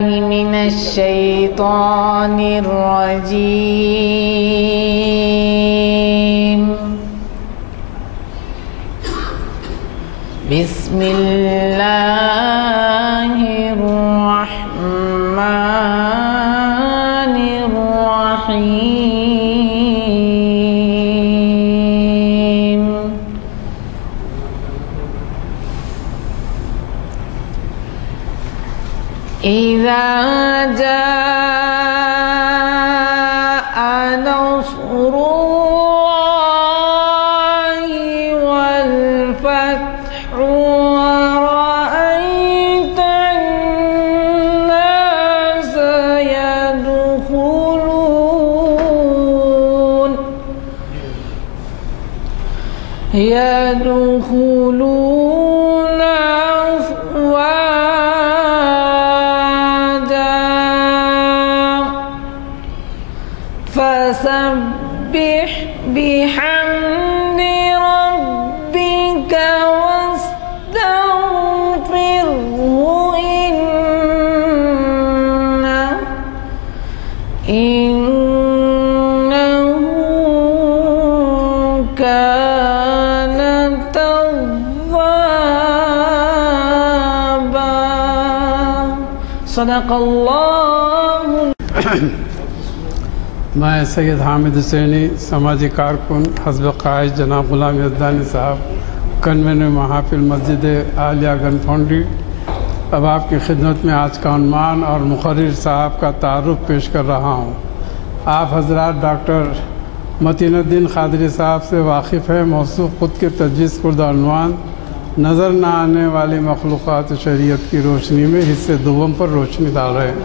من الشيطان الرجيم. بسم الله الرحمن الرحيم. إذا جاء نصر الله والفتح ورأيت الناس يدخلون فسبح بحمد ربك واستغفره إنه كان توابا. صدق الله. میں سید حامد حسینی سماجی کارکن حزب قائد جناب غلام یزدانی صاحب کنوینر محافل مسجد عالیہ گن فاؤنڈری اب آپ کی خدمت میں آج کا عنوان اور مقرر صاحب کا تعارف پیش کر رہا ہوں. آپ حضرات ڈاکٹر متین الدین قادری صاحب سے واقف ہیں. موضوع خود کے تجویز کردہ عنوان نظر نہ آنے والی مخلوقات شریعت کی روشنی میں حصے دوم پر روشنی ڈال رہے ہیں.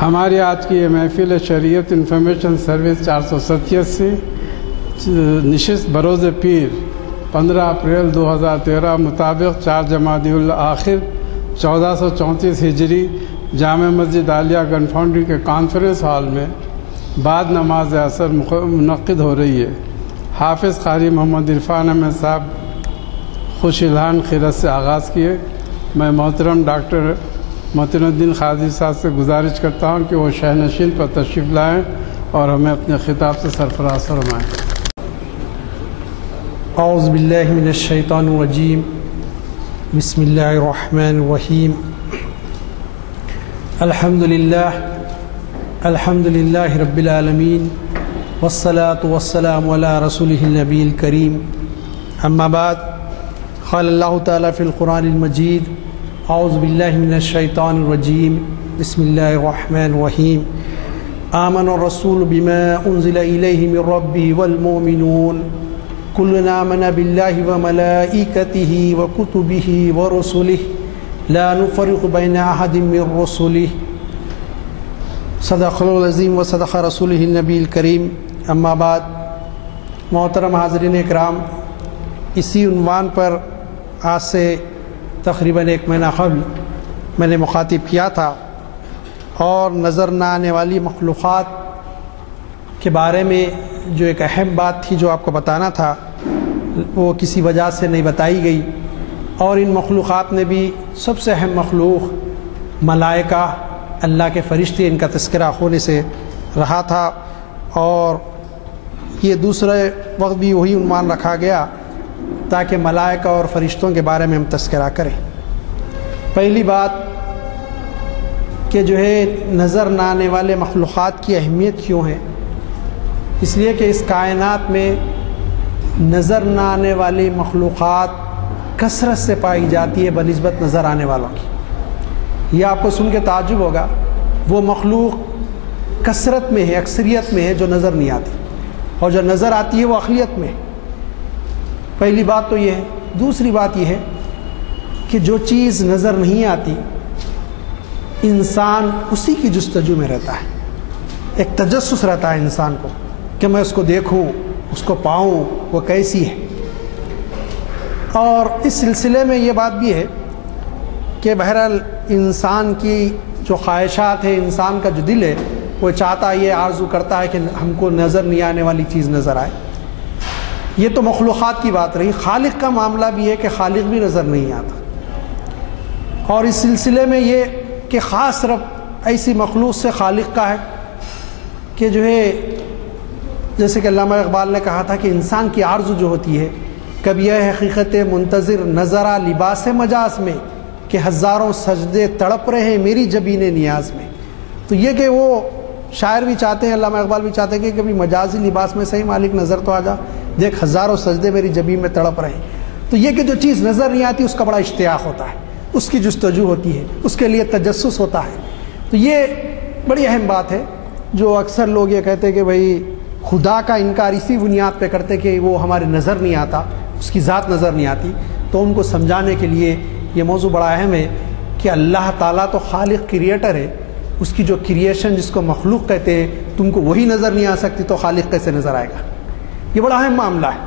ہماری آج کی یہ محفل شریعت انفارمیشن سروس 487 نشست بروز پیر 15 اپریل 2013 مطابق 4 جمادی الآخر 1434 ہجری جامع مسجد عالیہ گن فاؤنڈری کے کانفرنس ہال میں بعد نماز عصر منعقد ہو رہی ہے. حافظ قاری محمد عرفان احمد صاحب خوش الحان خیرت سے آغاز کیے. میں محترم ڈاکٹر متین الدین قادری صاحب سے گزارش کرتا ہوں کہ وہ شہنشین پر تشریف لائیں اور ہمیں اپنے خطاب سے سرفراز فرمائیں. اعوذ باللہ من الشیطان الرجیم. بسم اللہ الرحمن الرحیم. الحمد للہ رب العالمین والصلاة والسلام علی رسولہ النبی الکریم. اما بعد، قال اللہ تعالی فی القرآن المجید: اعوذ باللہ من الشیطان الرجیم. بسم اللہ الرحمن الرحیم. آمن الرسول بما انزل الیہ من ربہ والمؤمنون کل آمن باللہ وملائکتہ وکتبہ ورسلہ لا نفرق بین احد من رسلہ. صدق اللہ العظیم و صدق رسولہ النبی الکریم. اما بعد، محترم حاضرین اکرام، اسی عنوان پر آج سے تقریباً 1 مہینہ قبل میں نے مخاطب کیا تھا اور نظر نہ آنے والی مخلوقات کے بارے میں جو ایک اہم بات تھی جو آپ کو بتانا تھا وہ کسی وجہ سے نہیں بتائی گئی. اور ان مخلوقات میں بھی سب سے اہم مخلوق ملائکہ، اللہ کے فرشتے، ان کا تذکرہ ہونے سے رہا تھا. اور یہ دوسرے وقت بھی وہی عنوان رکھا گیا تاکہ ملائکہ اور فرشتوں کے بارے میں ہم تذکرہ کریں. پہلی بات کہ جو ہے نظر نہ آنے والے مخلوقات کی اہمیت کیوں ہے؟ اس لیے کہ اس کائنات میں نظر نہ آنے والی مخلوقات کثرت سے پائی جاتی ہے بنسبت نظر آنے والوں کی. یہ آپ کو سن کے تعجب ہوگا، وہ مخلوق کثرت میں ہے، اکثریت میں ہے جو نظر نہیں آتی، اور جو نظر آتی ہے وہ اقلیت میں. پہلی بات تو یہ ہے. دوسری بات یہ ہے کہ جو چیز نظر نہیں آتی انسان اسی کی جستجو میں رہتا ہے. ایک تجسس رہتا ہے انسان کو کہ میں اس کو دیکھوں، اس کو پاؤں، وہ کیسی ہے. اور اس سلسلے میں یہ بات بھی ہے کہ بہرحال انسان کی جو خواہشات ہے، انسان کا جو دل ہے وہ چاہتا ہے، یہ آرزو کرتا ہے کہ ہم کو نظر نہیں آنے والی چیز نظر آئے. یہ تو مخلوقات کی بات رہی. خالق کا معاملہ بھی ہے کہ خالق بھی نظر نہیں آتا. اور اس سلسلے میں یہ کہ خاص رب ایسی مخلوق سے خالق کا ہے کہ جو ہے جیسے کہ علامہ اقبال نے کہا تھا کہ انسان کی آرزو جو ہوتی ہے کبھی یہ حقیقت منتظر نظرہ لباس مجاز میں کہ ہزاروں سجدے تڑپ رہے ہیں میری جبین نیاز میں. تو یہ کہ وہ شاعر بھی چاہتے ہیں، علامہ اقبال بھی چاہتے ہیں کہ کبھی مجازی لباس میں صحیح مالک نظر تو آ جا، دیکھ ہزاروں سجدے میری جبین میں تڑپ رہے ہیں. تو یہ کہ جو چیز نظر نہیں آتی اس کا بڑا اشتیاق ہوتا ہے، اس کی جستجو ہوتی ہے، اس کے لیے تجسس ہوتا ہے. تو یہ بڑی اہم بات ہے جو اکثر لوگ یہ کہتے ہیں کہ بھئی خدا کا انکار اسی بنیاد پہ کرتے کہ وہ ہمارے نظر نہیں آتا، اس کی ذات نظر نہیں آتی. تو ان کو سمجھانے کے لیے یہ موضوع بڑا اہم ہے کہ اللہ تعالیٰ تو خالق کریٹر ہے، اس کی جو کریشن جس کو مخلوق کہتے ہیں تم کو وہی نظر نہیں آ سکتی تو خالق کیسے نظر آئے گا. یہ بڑا اہم معاملہ ہے.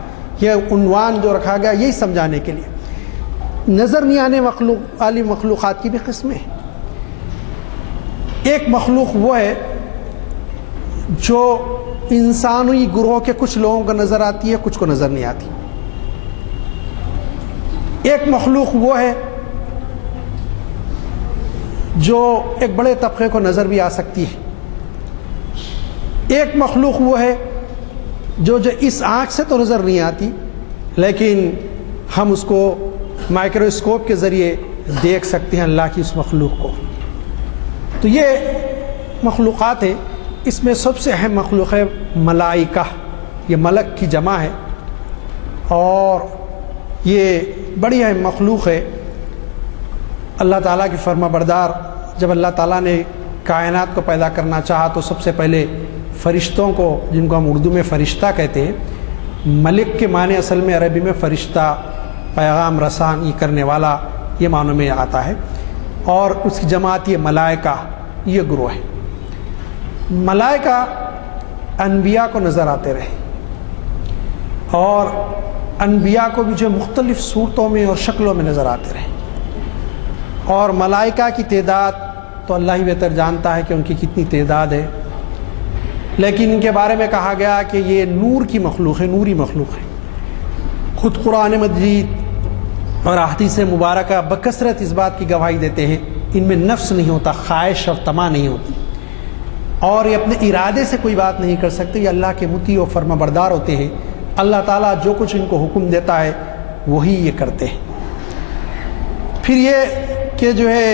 یہ عنوان جو رکھا گیا یہی سمجھانے کے لیے. نظر نہیں آنے والی مخلوقات کی بھی قسمیں ہیں. ایک مخلوق وہ ہے جو انسانی گروہ کے کچھ لوگوں کو نظر آتی ہے، کچھ کو نظر نہیں آتی. ایک مخلوق وہ ہے جو ایک بڑے طبقے کو نظر بھی آ سکتی ہے. ایک مخلوق وہ ہے جو اس آنکھ سے تو نظر نہیں آتی لیکن ہم اس کو مائکروسکوپ کے ذریعے دیکھ سکتے ہیں اللہ کی اس مخلوق کو. تو یہ مخلوقات ہیں. اس میں سب سے اہم مخلوق ہے ملائکہ. یہ ملک کی جمع ہے اور یہ بڑی اہم مخلوق ہے. اللہ تعالیٰ کی فرما بردار. جب اللہ تعالیٰ نے کائنات کو پیدا کرنا چاہا تو سب سے پہلے فرشتوں کو، جن کو ہم اردو میں فرشتہ کہتے ہیں، ملک کے معنی اصل میں عربی میں فرشتہ، پیغام رسان، یہ کرنے والا، یہ معنوں میں آتا ہے. اور اس کی جماعت یہ ملائکہ، یہ گروہ ہے. ملائکہ انبیاء کو نظر آتے رہے اور انبیاء کو بھی جو مختلف صورتوں میں اور شکلوں میں نظر آتے رہے. اور ملائکہ کی تعداد تو اللہ ہی بہتر جانتا ہے کہ ان کی کتنی تعداد ہے، لیکن ان کے بارے میں کہا گیا کہ یہ نور کی مخلوق ہے، نوری مخلوق ہے. خود قرآن مجید اور احادیث مبارکہ بکثرت اس بات کی گواہی دیتے ہیں ان میں نفس نہیں ہوتا، خواہش اور طمع نہیں ہوتی، اور یہ اپنے ارادے سے کوئی بات نہیں کر سکتے. یہ اللہ کے مطیع و فرما بردار ہوتے ہیں. اللہ تعالیٰ جو کچھ ان کو حکم دیتا ہے وہی یہ کرتے ہیں. پھر یہ کہ جو ہے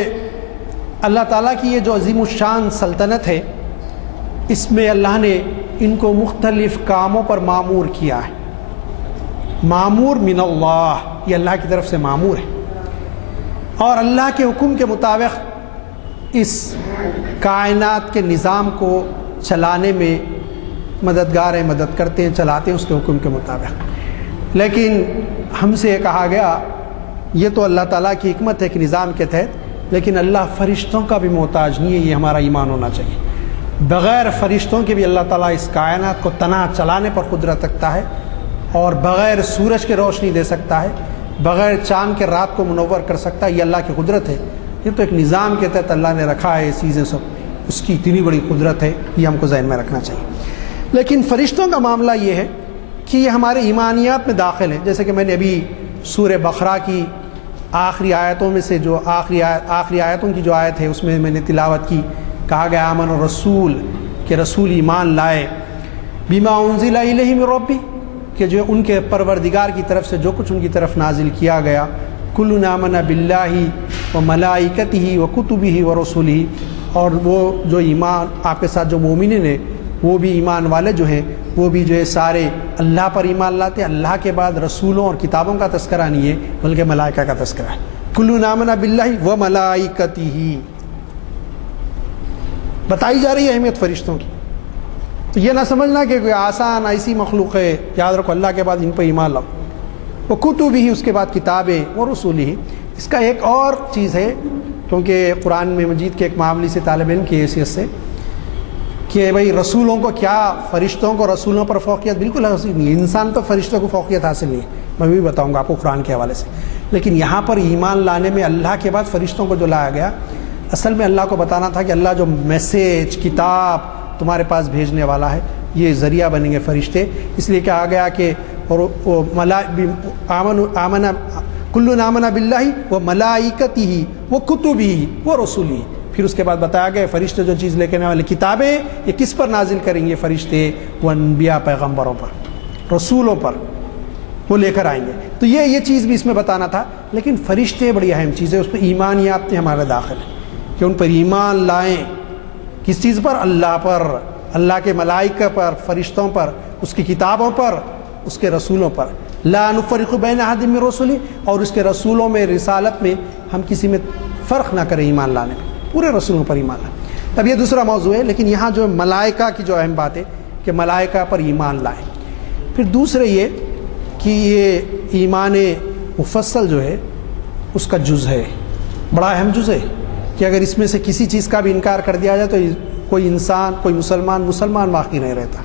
اللہ تعالیٰ کی یہ جو عظیم الشان سلطنت ہے، اس میں اللہ نے ان کو مختلف کاموں پر معمور کیا ہے. معمور من اللہ، یہ اللہ کی طرف سے معمور ہے اور اللہ کے حکم کے مطابق اس کائنات کے نظام کو چلانے میں مددگار ہیں، مدد کرتے ہیں، چلاتے ہیں اس کے حکم کے مطابق. لیکن ہم سے یہ کہا گیا یہ تو اللہ تعالیٰ کی حکمت ہے کہ نظام کے تحت، لیکن اللہ فرشتوں کا بھی محتاج نہیں ہے. یہ ہمارا ایمان ہونا چاہیے. بغیر فرشتوں کے بھی اللہ تعالیٰ اس کائنات کو تنہا چلانے پر قدرت رکھتا ہے اور بغیر سورج کے روشنی دے سکتا ہے، بغیر چاند کے رات کو منور کر سکتا ہے. یہ اللہ کی قدرت ہے. یہ تو ایک نظام کے تحت اللہ نے رکھا ہے. چیزیں سب اس کی اتنی بڑی قدرت ہے، یہ ہم کو ذہن میں رکھنا چاہیے. لیکن فرشتوں کا معاملہ یہ ہے کہ یہ ہمارے ایمانیات میں داخل ہے. جیسے کہ میں نے ابھی سورہ بقرہ کی آخری آیتوں میں سے جو آخری آیتوں کی جو آیت ہے اس میں میں نے تلاوت کی. کہا گیا آمن الرسول، کہ رسول ایمان لائے، بما انزل الیہ من ربی، کہ جو ان کے پروردگار کی طرف سے جو کچھ ان کی طرف نازل کیا گیا. کلنا آمن باللہ و ملائکتہ و کتبہ و رسلہ، اور وہ جو ایمان آپ کے ساتھ جو مومنین ہیں وہ بھی ایمان والے جو ہیں وہ بھی جو ہے سارے اللہ پر ایمان لاتے ہیں. اللہ کے بعد رسولوں اور کتابوں کا تذکرہ نہیں ہے بلکہ ملائکہ کا تذکرہ ہے. کلنا آمن باللہ و ملائکتہ، بتائی جا رہی ہے اہمیت فرشتوں کی. تو یہ نہ سمجھنا کہ کوئی آسان ایسی مخلوق ہے. یاد رکھو اللہ کے بعد ان پہ ایمان لاؤ. وہ کتب ہی، اس کے بعد کتابیں، وہ رسول ہی. اس کا ایک اور چیز ہے، کیونکہ قرآن میں مجید کے ایک معاملی سے طالب علم کی حیثیت سے، کہ بھئی رسولوں کو کیا فرشتوں کو رسولوں پر فوقیت بالکل حاصل نہیں ہے. انسان تو فرشتوں کو فوقیت حاصل نہیں ہے، میں بھی بتاؤں گا آپ کو قرآن کے حوالے سے. لیکن یہاں پر ایمان لانے میں اللہ کے بعد فرشتوں کو جو لایا گیا، اصل میں اللہ کو بتانا تھا کہ اللہ جو میسیج، کتاب تمہارے پاس بھیجنے والا ہے، یہ ذریعہ بنیں گے فرشتے. اس لیے کہا گیا کہ کلنا آمن باللہ و ملائکتہ و کتبہ و رسلہ، پھر اس کے بعد بتایا گیا فرشتے جو چیز لے کے آنے والے کتابیں یہ کس پر نازل کریں گے فرشتے؟ وہ انبیاء پیغمبروں پر، رسولوں پر وہ لے کر آئیں گے۔ تو یہ چیز بھی اس میں بتانا تھا۔ لیکن فرشتے بڑی اہم چیز ہے، اس پہ ایمان یافتہ ہمارا داخل ہے کہ ان پر ایمان لائیں۔ کس چیز پر؟ اللہ پر، اللہ کے ملائکہ پر، فرشتوں پر، اس کی کتابوں پر، اس کے رسولوں پر۔ لا نفرق بین احد من رسلہ، اور اس کے رسولوں میں، رسالت میں ہم کسی میں فرق نہ کریں ایمان لانے میں، پورے رسولوں پر ایمان لائیں۔ اب یہ دوسرا موضوع ہے، لیکن یہاں جو ملائکہ کی جو اہم بات ہے کہ ملائکہ پر ایمان لائیں۔ پھر دوسرے یہ کہ یہ ایمان مفصل جو ہے اس کا جز ہے، بڑا اہم جز ہے کہ اگر اس میں سے کسی چیز کا بھی انکار کر دیا جائے تو کوئی انسان، کوئی مسلمان باقی نہیں رہتا۔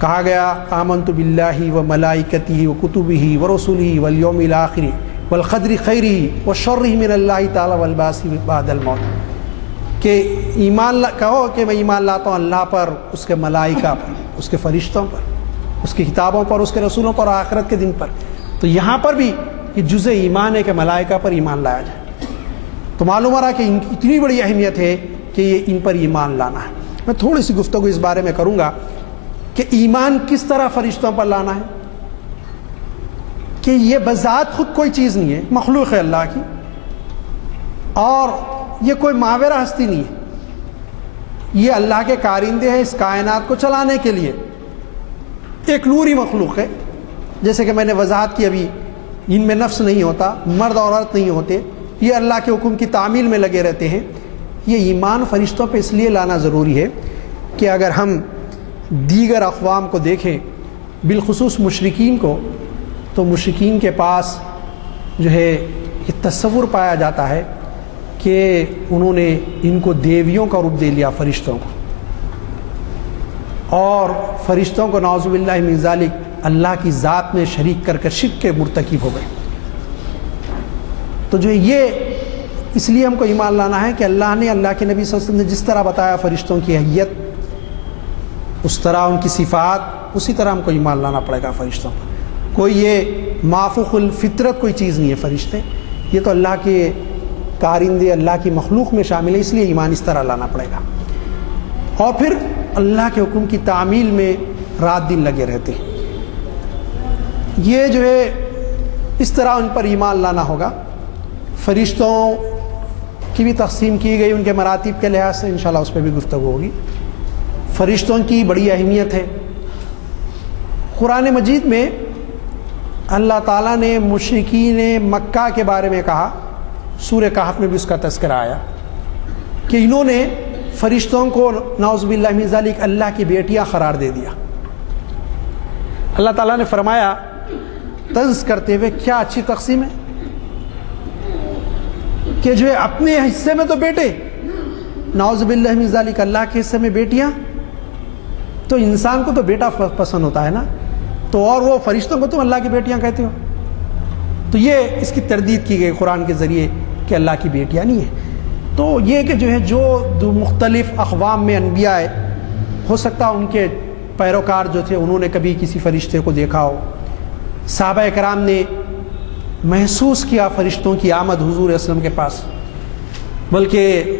کہا گیا آمنت باللہ و ملائکتہ و کتبہ و رسلہ والیوم الآخر والقدر خیرہ و شرہ من اللہ تعالی والبعث بعد الموت، کہ کہو کہ میں ایمان لاتا ہوں اللہ پر، اس کے ملائکہ پر، اس کے فرشتوں پر، اس کی کتابوں پر، اس کے رسولوں پر، آخرت کے دن پر۔ تو یہاں پر بھی یہ جزء ایمان ہے کہ ملائکہ پر ایمان لایا جائے۔ تو معلوم ہو رہا کہ ان کی اتنی بڑی اہمیت ہے کہ یہ ان پر ایمان لانا ہے۔ میں تھوڑی سی گفتگو اس بارے میں کروں گا کہ ایمان کس طرح فرشتوں پر لانا ہے، کہ یہ بذات خود کوئی چیز نہیں ہے، مخلوق ہے اللہ کی، اور یہ کوئی ماورا ہستی نہیں ہے، یہ اللہ کے کارندے ہیں اس کائنات کو چلانے کے لیے، ایک نوری مخلوق ہے۔ جیسے کہ میں نے وضاحت کی ابھی، ان میں نفس نہیں ہوتا، مرد اور عورت نہیں ہوتے، یہ اللہ کے حکم کی تعمیل میں لگے رہتے ہیں۔ یہ ایمان فرشتوں پہ اس لیے لانا ضروری ہے کہ اگر ہم دیگر اقوام کو دیکھیں، بالخصوص مشرکین کو، تو مشرکین کے پاس جو ہے یہ تصور پایا جاتا ہے کہ انہوں نے ان کو دیویوں کا روپ دے لیا، فرشتوں کو، اور فرشتوں کو نعوذ باللہ من ذالک اللہ کی ذات میں شریک کر شرک کے مرتکب ہو گئے۔ تو جو یہ اس لیے ہم کو ایمان لانا ہے کہ اللہ نے، اللہ کے نبی صلی اللہ علیہ وسلم نے جس طرح بتایا فرشتوں کی حیت، اس طرح ان کی صفات، اسی طرح ہم کو ایمان لانا پڑے گا فرشتوں پر۔ کوئی یہ مافوق الفطرت کوئی چیز نہیں ہے فرشتے، یہ تو اللہ کے کارندے، اللہ کی مخلوق میں شامل ہے، اس لیے ایمان اس طرح لانا پڑے گا۔ اور پھر اللہ کے حکم کی تعمیل میں رات دن لگے رہتے ہیں، یہ جو ہے اس طرح ان پر ایمان لانا ہوگا۔ فرشتوں کی بھی تقسیم کی گئی ان کے مراتب کے لحاظ سے، انشاءاللہ اس پہ بھی گفتگو ہوگی۔ فرشتوں کی بڑی اہمیت ہے۔ قرآن مجید میں اللہ تعالیٰ نے مشرکین مکہ کے بارے میں کہا، سورہ کہف میں بھی اس کا تذکرہ آیا کہ انہوں نے فرشتوں کو نعوذ باللہ من ذالک اللہ کی بیٹیاں قرار دے دیا۔ اللہ تعالیٰ نے فرمایا طنز کرتے ہوئے، کیا اچھی تقسیم ہے کہ جو ہے اپنے حصے میں تو بیٹے، نعوذ باللہ من ذالک اللہ کے حصے میں بیٹیاں۔ تو انسان کو تو بیٹا پسند ہوتا ہے نا، تو اور وہ فرشتوں کو تم اللہ کی بیٹیاں کہتے ہو۔ تو یہ اس کی تردید کی گئی قرآن کے ذریعے کہ اللہ کی بیٹیاں نہیں ہے۔ تو یہ کہ جو ہے جو مختلف اقوام میں انبیاء ہے، ہو سکتا ہے ان کے پیروکار جو تھے انہوں نے کبھی کسی فرشتے کو دیکھا ہو، صحابہ کرام نے محسوس کیا فرشتوں کی آمد حضور صلی اللہ علیہ وسلم کے پاس، بلکہ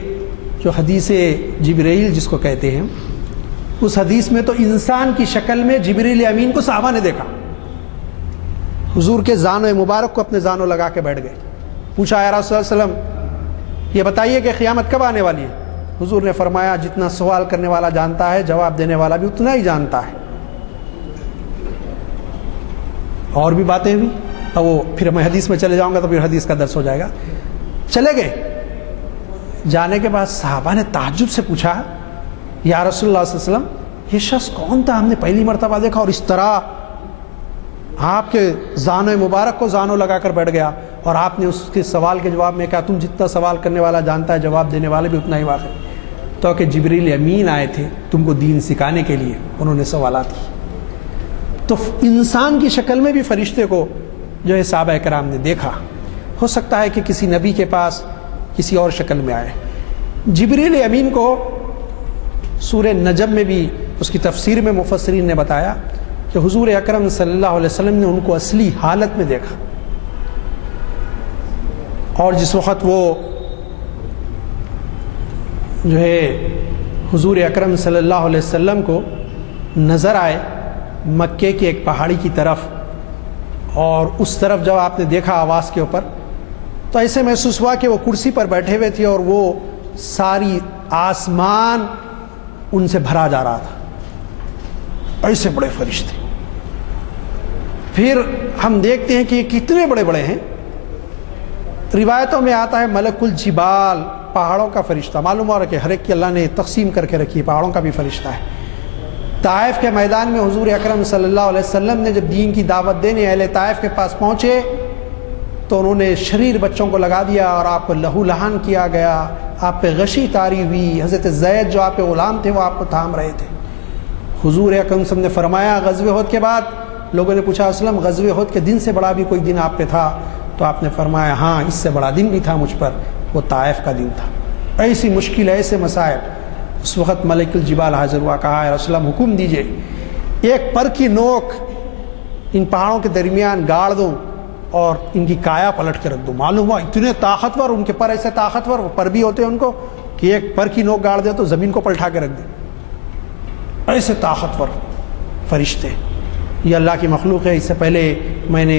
جو حدیث جبرائیل جس کو کہتے ہیں، اس حدیث میں تو انسان کی شکل میں جبریل امین کو صحابہ نے دیکھا، حضور کے زانو مبارک کو اپنے زانو لگا کے بیٹھ گئے۔ پوچھا یا رسول اللہ علیہ وسلم یہ بتائیے کہ قیامت کب آنے والی ہے؟ حضور نے فرمایا جتنا سوال کرنے والا جانتا ہے جواب دینے والا بھی اتنا ہی جانتا ہے۔ اور بھی باتیں بھی، اب وہ پھر میں حدیث میں چلے جاؤں گا تو پھر حدیث کا درس ہو جائے گا۔ چلے گئے، جانے کے بعد صحابہ نے تعجب سے پوچھا یا رسول اللہ صلی اللہ علیہ وسلم یہ شخص کون تھا؟ ہم نے پہلی مرتبہ دیکھا اور اس طرح آپ کے زانو مبارک کو زانو لگا کر بیٹھ گیا، اور آپ نے اس کے سوال کے جواب میں کہا تم جتنا سوال کرنے والا جانتا ہے جواب دینے والے بھی اتنا ہی واقع۔ تو کہ جبریل امین آئے تھے تم کو دین سکھانے کے لیے، انہوں نے سوالات کی۔ تو انسان کی شکل میں بھی فرشتے کو جو ہے صحابہ کرام نے دیکھا، ہو سکتا ہے کہ کسی نبی کے پاس کسی اور شکل میں آئے۔ جبریل امین کو سورہ نجم میں بھی اس کی تفسیر میں مفسرین نے بتایا کہ حضور اکرم صلی اللہ علیہ وسلم نے ان کو اصلی حالت میں دیکھا، اور جس وقت وہ جو ہے حضور اکرم صلی اللہ علیہ وسلم کو نظر آئے مکے کی ایک پہاڑی کی طرف، اور اس طرف جب آپ نے دیکھا آواز کے اوپر تو ایسے محسوس ہوا کہ وہ کرسی پر بیٹھے ہوئے تھے اور وہ ساری آسمان ان سے بھرا جا رہا تھا، ایسے بڑے فرشتے۔ پھر ہم دیکھتے ہیں کہ یہ کتنے بڑے بڑے ہیں۔ روایتوں میں آتا ہے ملک الجبال، پہاڑوں کا فرشتہ، معلوم ہو رہا کہ ہر ایک کی اللہ نے تقسیم کر کے رکھی ہے، پہاڑوں کا بھی فرشتہ ہے۔ طائف کے میدان میں حضور اکرم صلی اللہ علیہ وسلم نے جب دین کی دعوت دینے اہل طائف کے پاس پہنچے تو انہوں نے شریر بچوں کو لگا دیا اور آپ کو لہو لہان کیا گیا، آپ پہ غشی طاری ہوئی۔ حضرت زید جو آپ کے غلام تھے وہ آپ کو تھام رہے تھے۔ حضور اکرم صلی اللہ علیہ وسلم نے فرمایا، غزوہ احد کے بعد لوگوں نے پوچھا اسلم غزوہ احد کے دن سے بڑا بھی کوئی دن آپ پہ تھا؟ تو آپ نے فرمایا ہاں اس سے بڑا دن بھی تھا مجھ پر، وہ طائف کا دن تھا۔ ایسی مشکل ایسے مسائل، اس وقت ملک الجبال حاضر ہوا، کہا ہے رسول اللہ حکم دیجئے ایک پر کی نوک ان پہاڑوں کے درمیان گاڑ دوں اور ان کی کایا پلٹ کے رکھ دوں۔ معلوم ہوا اتنے طاقتور، ان کے پر ایسے طاقتور پر بھی ہوتے ہیں ان کو کہ ایک پر کی نوک گاڑ دے تو زمین کو پلٹا کے رکھ دے، ایسے طاقتور فرشتے۔ یہ اللہ کی مخلوق ہے۔ اس سے پہلے میں نے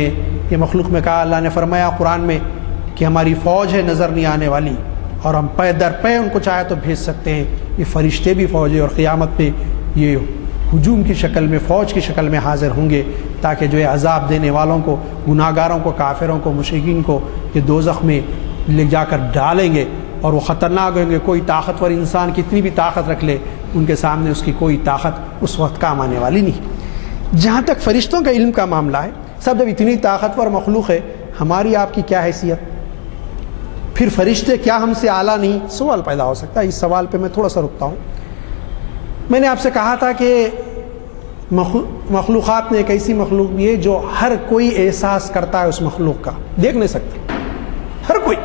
یہ مخلوق میں کہا، اللہ نے فرمایا قرآن میں کہ ہماری فوج ہے نظر نہیں آنے والی اور ہم پے در پے ان کو چاہے تو بھیج سکتے ہیں۔ یہ فرشتے بھی فوج ہے اور قیامت میں یہ ہجوم کی شکل میں، فوج کی شکل میں حاضر ہوں گے تاکہ جو ہے عذاب دینے والوں کو، گناہ گاروں کو، کافروں کو، مشرکین کو یہ دوزخ میں لے جا کر ڈالیں گے اور وہ خطرناک ہوں گے۔ کوئی طاقتور انسان کتنی بھی طاقت رکھ لے ان کے سامنے اس کی کوئی طاقت اس وقت کام آنے والی نہیں۔ جہاں تک فرشتوں کا علم کا معاملہ ہے، سب جب اتنی طاقتور مخلوق ہے، ہماری آپ کی کیا حیثیت؟ پھر فرشتے کیا ہم سے اعلیٰ نہیں؟ سوال پیدا ہو سکتا ہے۔ اس سوال پہ میں تھوڑا سا رکتا ہوں۔ میں نے آپ سے کہا تھا کہ مخلوقات میں ایک ایسی مخلوق بھی ہے جو ہر کوئی احساس کرتا ہے اس مخلوق کا، دیکھ نہیں سکتا ہر کوئی۔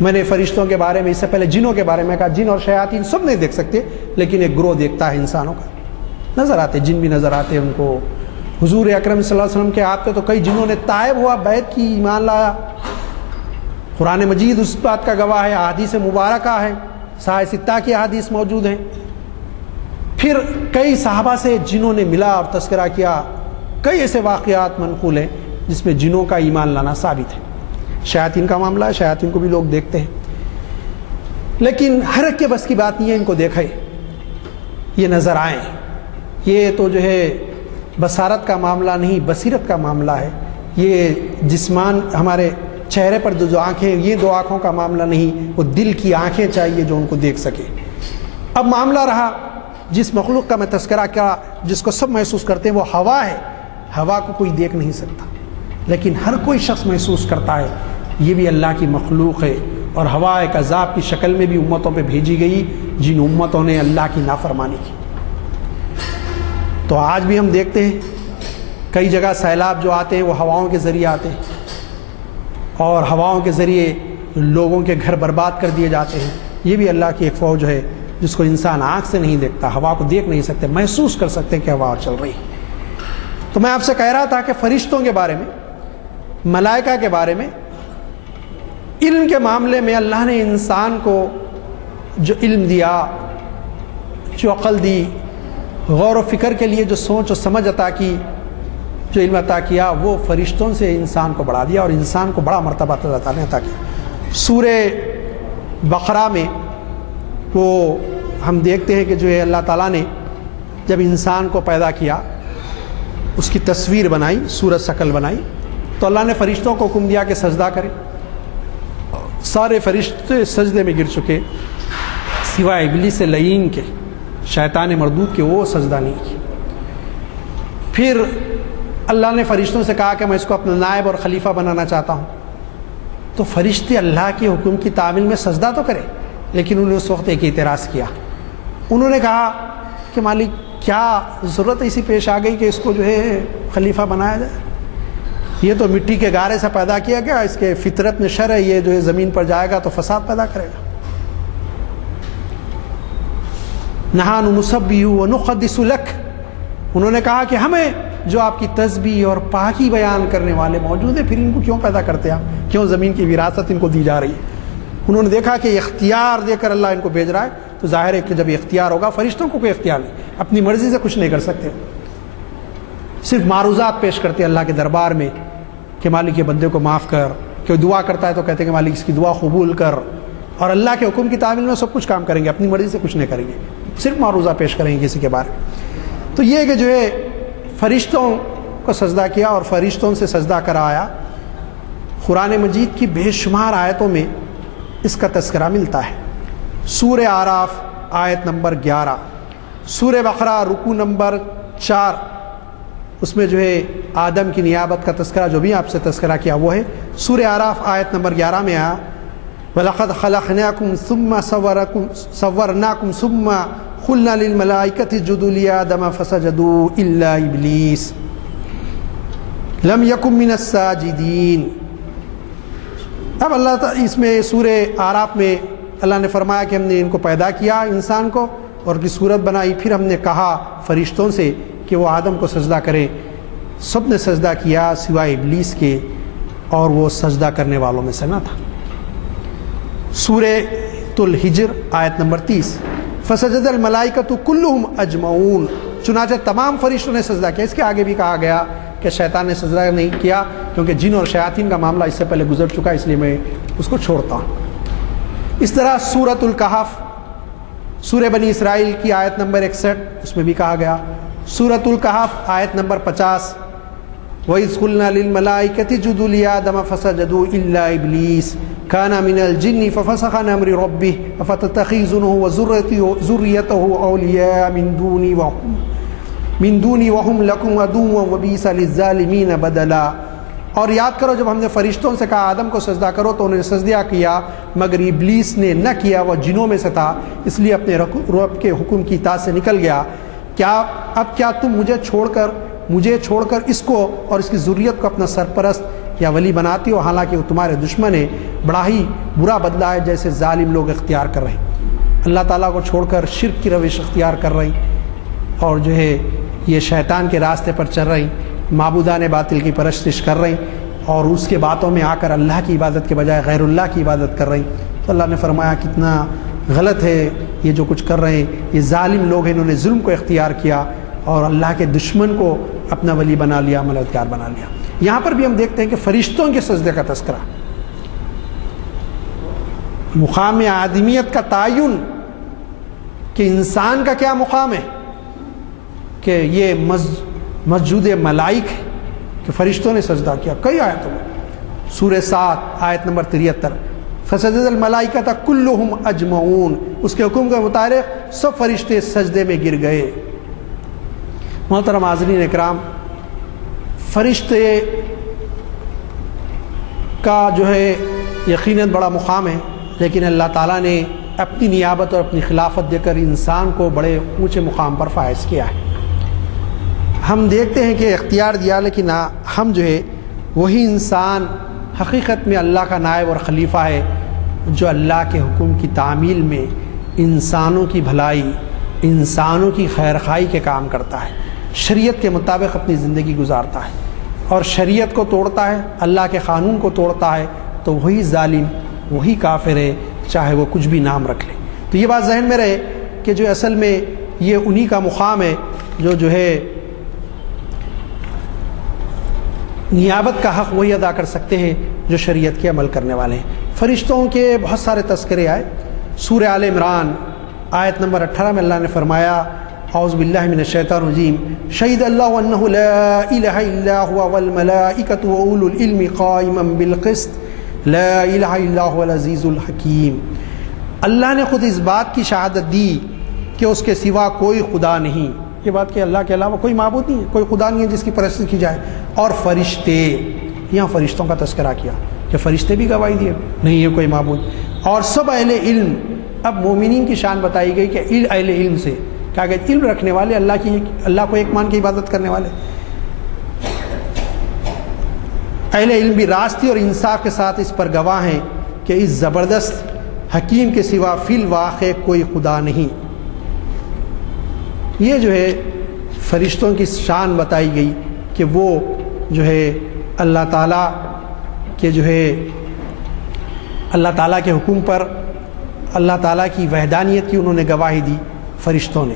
میں نے فرشتوں کے بارے میں، اس سے پہلے جنوں کے بارے میں کہا، جن اور شیاطین سب نہیں دیکھ سکتے لیکن ایک گروہ دیکھتا ہے انسانوں کا، نظر آتے، جن بھی نظر آتے ان کو۔ حضور اکرم صلی اللہ علیہ وسلم کے آتے تو کئی جنہوں نے تائب ہوا، بیعت کی، ایمان لایا۔ قرآن مجید اس بات کا گواہ ہے، احادیث مبارکہ ہے، صحیح ستہ کی احادیث موجود ہیں۔ پھر کئی صحابہ سے جنہوں نے ملا اور تذکرہ کیا، کئی ایسے واقعات منقول ہیں جس میں جنوں کا ایمان لانا ثابت ہے۔ شیاطین کا معاملہ ہے، شیاطین کو بھی لوگ دیکھتے ہیں، لیکن ہر ایک کے بس کی بات نہیں ہے ان کو دیکھے، یہ نظر آئیں۔ یہ تو جو ہے بصارت کا معاملہ نہیں، بصیرت کا معاملہ ہے۔ یہ جسمان ہمارے چہرے پر جو آنکھیں، یہ دو آنکھوں کا معاملہ نہیں، وہ دل کی آنکھیں چاہیے جو ان کو دیکھ سکے۔ اب معاملہ رہا جس مخلوق کا میں تذکرہ کیا، جس کو سب محسوس کرتے ہیں، وہ ہوا ہے۔ ہوا کو کوئی دیکھ نہیں سکتا لیکن ہر کوئی شخص محسوس کرتا ہے، یہ بھی اللہ کی مخلوق ہے۔ اور ہوا ایک عذاب کی شکل میں بھی امتوں پہ بھیجی گئی جن امتوں نے اللہ کی نافرمانی کی۔ تو آج بھی ہم دیکھتے ہیں کئی جگہ سیلاب جو آتے ہیں وہ ہواؤں کے ذریعے آتے ہیں اور ہواؤں کے ذریعے لوگوں کے گھر برباد کر دیے جاتے ہیں۔ یہ بھی اللہ کی ایک فوج ہے جس کو انسان آنکھ سے نہیں دیکھتا، ہوا کو دیکھ نہیں سکتے، محسوس کر سکتے کہ ہوا چل رہی ہے۔ تو میں آپ سے کہہ رہا تھا کہ فرشتوں کے بارے میں، ملائکہ کے بارے میں، علم کے معاملے میں اللہ نے انسان کو جو علم دیا، جو عقل دی، غور و فکر کے لیے جو سوچ و سمجھ عطا کی، جو علم عطا کیا، وہ فرشتوں سے انسان کو بڑھا دیا اور انسان کو بڑا مرتبہ اللہ تعالیٰ نے عطا کیا۔ سورہ بقرہ میں وہ ہم دیکھتے ہیں کہ جو ہے اللہ تعالیٰ نے جب انسان کو پیدا کیا، اس کی تصویر بنائی، صورت شکل بنائی، تو اللہ نے فرشتوں کو حکم دیا کہ سجدہ کریں۔ سارے فرشتے سجدے میں گر چکے سوائے ابلیس لعین کے، شیطان مردود کے، وہ سجدہ نہیں کی۔ پھر اللہ نے فرشتوں سے کہا کہ میں اس کو اپنا نائب اور خلیفہ بنانا چاہتا ہوں۔ تو فرشتے اللہ کے حکم کی تعمیل میں سجدہ تو کرے، لیکن انہوں نے اس وقت ایک اعتراض کیا۔ انہوں نے کہا کہ مالک کیا ضرورت ایسی پیش آ گئی کہ اس کو جو ہے خلیفہ بنایا جائے؟ یہ تو مٹی کے گارے سے پیدا کیا گیا، اس کے فطرت میں شر ہے، یہ جو ہے زمین پر جائے گا تو فساد پیدا کرے گا۔ نحن نسبح ونقدس لک، انہوں نے کہا کہ ہمیں جو آپ کی تسبیح اور پاکی بیان کرنے والے موجود ہیں، پھر ان کو کیوں پیدا کرتے ہیں آپ؟ کیوں زمین کی وراثت ان کو دی جا رہی ہے؟ انہوں نے دیکھا کہ اختیار دے کر اللہ ان کو بھیج رہا ہے، تو ظاہر ہے کہ جب اختیار ہوگا، فرشتوں کو کوئی اختیار نہیں، اپنی مرضی سے کچھ نہیں کر سکتے، صرف معروضات پیش کرتے اللہ کے دربار میں کہ مالک یہ بندے کو معاف کر، کہ دعا کرتا ہے تو کہتے ہیں کہ مالک اس کی دعا قبول کر، اور اللہ کے حکم کی تعمیل میں سب کچھ کام کریں گے، اپنی مرضی سے کچھ نہیں کریں گے، صرف معروضہ پیش کریں گے کسی کے بارے میں۔ تو یہ کہ جو ہے فرشتوں کو سجدہ کیا اور فرشتوں سے سجدہ کرایا، قرآن مجید کی بے شمار آیتوں میں اس کا تذکرہ ملتا ہے۔ سورہ اعراف آیت نمبر 11، سورہ بقرہ رکوع نمبر 4، اس میں جو ہے آدم کی نیابت کا تذکرہ جو بھی آپ سے تذکرہ کیا وہ ہے۔ سورہ اعراف آیت نمبر 11 میں آیا وَلَقَدْ خَلَقْنَاكُمْ ثُمَّ صَوَّرْنَاكُمْ ثُمَّ قُلْنَا لِلْمَلَائِكَةِ اسْجُدُوا لِآدَمَ فَسَجَدُوا إِلَّا إِبْلِيسَ لَمْ يَكُنْ مِنَ السَّاجِدِينَ۔ اب اللہ تعالیٰ اس میں سورہ اعراف میں اللہ نے فرمایا کہ ہم نے ان کو پیدا کیا، انسان کو، اور کی صورت بنائی، پھر ہم نے کہا فرشتوں سے کہ وہ آدم کو سجدہ کریں، سب نے سجدہ کیا سوائے ابلیس کے، اور وہ سجدہ کرنے والوں میں سے نہ تھا۔ سورہ الحجر آیت نمبر 30، فسجد الملائکۃ کلہم اجمعون، چنانچہ تمام فرشتوں نے سجدہ کیا۔ اس کے آگے بھی کہا گیا کہ شیطان نے سجدہ نہیں کیا، کیونکہ جن اور شیاطین کا معاملہ اس سے پہلے گزر چکا، اس لیے میں اس کو چھوڑتا ہوں۔ اس طرح سورۃ الکہف، سورہ بنی اسرائیل کی آیت نمبر 61، اس میں بھی کہا گیا۔ سورۃ الکہف آیت نمبر 50، وَإِذْ قُلْنَا لِلْمَلَائِكَةِ اسْجُدُوا لِآدَمَ فَسَجَدُوا إِلَّا إِبْلِيسَ كَانَ مِنَ الْجِنِّ فَفَسَقَ عَنْ أَمْرِ رَبِّهِ أَفَتَتَّخِذُونَهُ وَذُرِّيَّتَهُ أَوْلِيَاءَ مِن دُونِي وَهُمْ لَكُمْ عَدُوٌّ وَبِئْسَ لِلظَّالِمِينَ بَدَلًا۔ اور یاد کرو جب ہم نے فرشتوں سے کہا آدم کو سجدہ کرو تو انہوں نے سجدہ کیا، مگر ابلیس نے نہ کیا، وہ جنوں میں سے تھا، اس لیے اپنے رب کے حکم کی اطاعت سے نکل گیا۔ کیا تم مجھے چھوڑ کر اس کو اور اس کی ذریت کو اپنا سرپرست یا ولی بناتی ہو، حالانکہ وہ تمہارے دشمن ہے، بڑا ہی برا بدلہ ہے جیسے ظالم لوگ اختیار کر رہے ہیں، اللہ تعالیٰ کو چھوڑ کر شرک کی روش اختیار کر رہے ہیں، اور جو ہے یہ شیطان کے راستے پر چل رہی، معبودان باطل کی پرستش کر رہی، اور اس کے باتوں میں آ کر اللہ کی عبادت کے بجائے غیر اللہ کی عبادت کر رہی۔ تو اللہ نے فرمایا کتنا غلط ہے یہ جو کچھ کر رہے ہیں، یہ ظالم لوگ ہیں، انہوں نے ظلم کو اختیار کیا اور اللہ کے دشمن کو اپنا ولی بنا لیا، مددگار بنا لیا۔ یہاں پر بھی ہم دیکھتے ہیں کہ فرشتوں کے سجدے کا تذکرہ، مقام آدمیت کا تعین کہ انسان کا کیا مقام ہے، کہ یہ مسجود ملائک ہے کہ فرشتوں نے سجدہ کیا۔ کئی آیتوں میں، سورہ 7 آیت نمبر 73، فسجد الملائکۃ کلہم اجمعون، اس کے حکم کے مطابق سب فرشتے سجدے میں گر گئے۔ محترم حاضرین اکرام، فرشتے کا جو ہے یقیناً بڑا مقام ہے، لیکن اللہ تعالیٰ نے اپنی نیابت اور اپنی خلافت دے کر انسان کو بڑے اونچے مقام پر فائز کیا ہے۔ ہم دیکھتے ہیں کہ اختیار دیا، لیکن ہم جو ہے وہی انسان حقیقت میں اللہ کا نائب اور خلیفہ ہے، جو اللہ کے حکم کی تعمیل میں انسانوں کی بھلائی، انسانوں کی خیرخواہی کے کام کرتا ہے، شریعت کے مطابق اپنی زندگی گزارتا ہے، اور شریعت کو توڑتا ہے، اللہ کے قانون کو توڑتا ہے، تو وہی ظالم، وہی کافر ہے، چاہے وہ کچھ بھی نام رکھ لے۔ تو یہ بات ذہن میں رہے کہ جو اصل میں یہ انہی کا مقام ہے جو ہے نیابت کا حق وہی ادا کر سکتے ہیں جو شریعت کے عمل کرنے والے ہیں۔ فرشتوں کے بہت سارے تذکرے آئے۔ سورہ آل عمران آیت نمبر 18 میں اللہ نے فرمایا، اعوذ باللہ من الشیطان الرجیم، شہید اللہ انہ لا الہ الا هو والملائکۃ واولو العلم قائما بالقسط لا الہ الا هو العزیز الحکیم۔ اللہ نے خود اس بات کی شہادت دی کہ اس کے سوا کوئی خدا نہیں، یہ بات کہ اللہ کے علاوہ کوئی معبود نہیں ہے، کوئی خدا نہیں ہے جس کی پرستش کی جائے، اور فرشتے، یہاں فرشتوں کا تذکرہ کیا کہ فرشتے بھی گواہی دیے نہیں ہے کوئی معبود، اور سب اہل علم۔ اب مومنین کی شان بتائی گئی کہ اہل علم سے کہا کہ علم رکھنے والے، اللہ کو ایک مان کے عبادت کرنے والے، اہل علم بھی راستی اور انصاف کے ساتھ اس پر گواہ ہیں کہ اس زبردست حکیم کے سوا فی الواقع کوئی خدا نہیں۔ یہ جو ہے فرشتوں کی شان بتائی گئی کہ وہ جو ہے اللہ تعالیٰ کے جو ہے اللہ تعالیٰ کے حکم پر اللہ تعالیٰ کی وحدانیت کی انہوں نے گواہی دی فرشتوں نے۔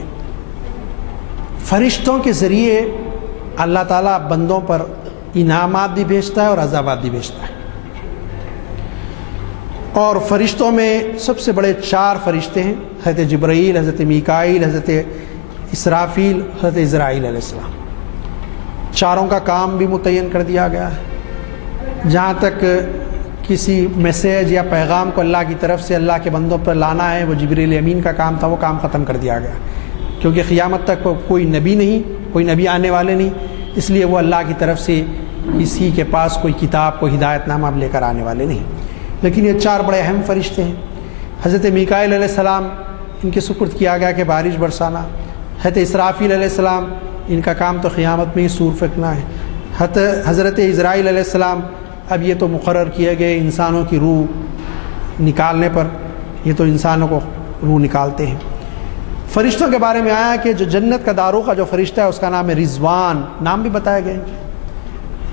فرشتوں کے ذریعے اللہ تعالیٰ بندوں پر انعامات بھی بھیجتا ہے اور عذابات بھی بھیجتا ہے۔ اور فرشتوں میں سب سے بڑے 4 فرشتے ہیں، حضرت جبرائیل، حضرت میکائیل، حضرت اسرافیل، حضرت اسرائیل علیہ السلام۔ چاروں کا کام بھی متعین کر دیا گیا ہے۔ جہاں تک کسی میسیج یا پیغام کو اللہ کی طرف سے اللہ کے بندوں پر لانا ہے، وہ جبریل امین کا کام تھا، وہ کام ختم کر دیا گیا، کیونکہ قیامت تک کوئی نبی نہیں، کوئی نبی آنے والے نہیں، اس لیے وہ اللہ کی طرف سے کسی کے پاس کوئی کتاب، کوئی ہدایت نامہ لے کر آنے والے نہیں۔ لیکن یہ 4 بڑے اہم فرشتے ہیں۔ حضرت میکائیل علیہ السلام، ان کے سپرد کیا گیا کہ بارش برسانا۔ حضرت اسرافیل علیہ السلام، ان کا کام تو قیامت میں ہی سور پھینکنا ہے۔ حضرت اسرائیل علیہ السلام، اب یہ تو مقرر کیے گئے انسانوں کی روح نکالنے پر، یہ تو انسانوں کو روح نکالتے ہیں۔ فرشتوں کے بارے میں آیا کہ جو جنت کا داروغہ جو فرشتہ ہے اس کا نام ہے رضوان، نام بھی بتایا گیا۔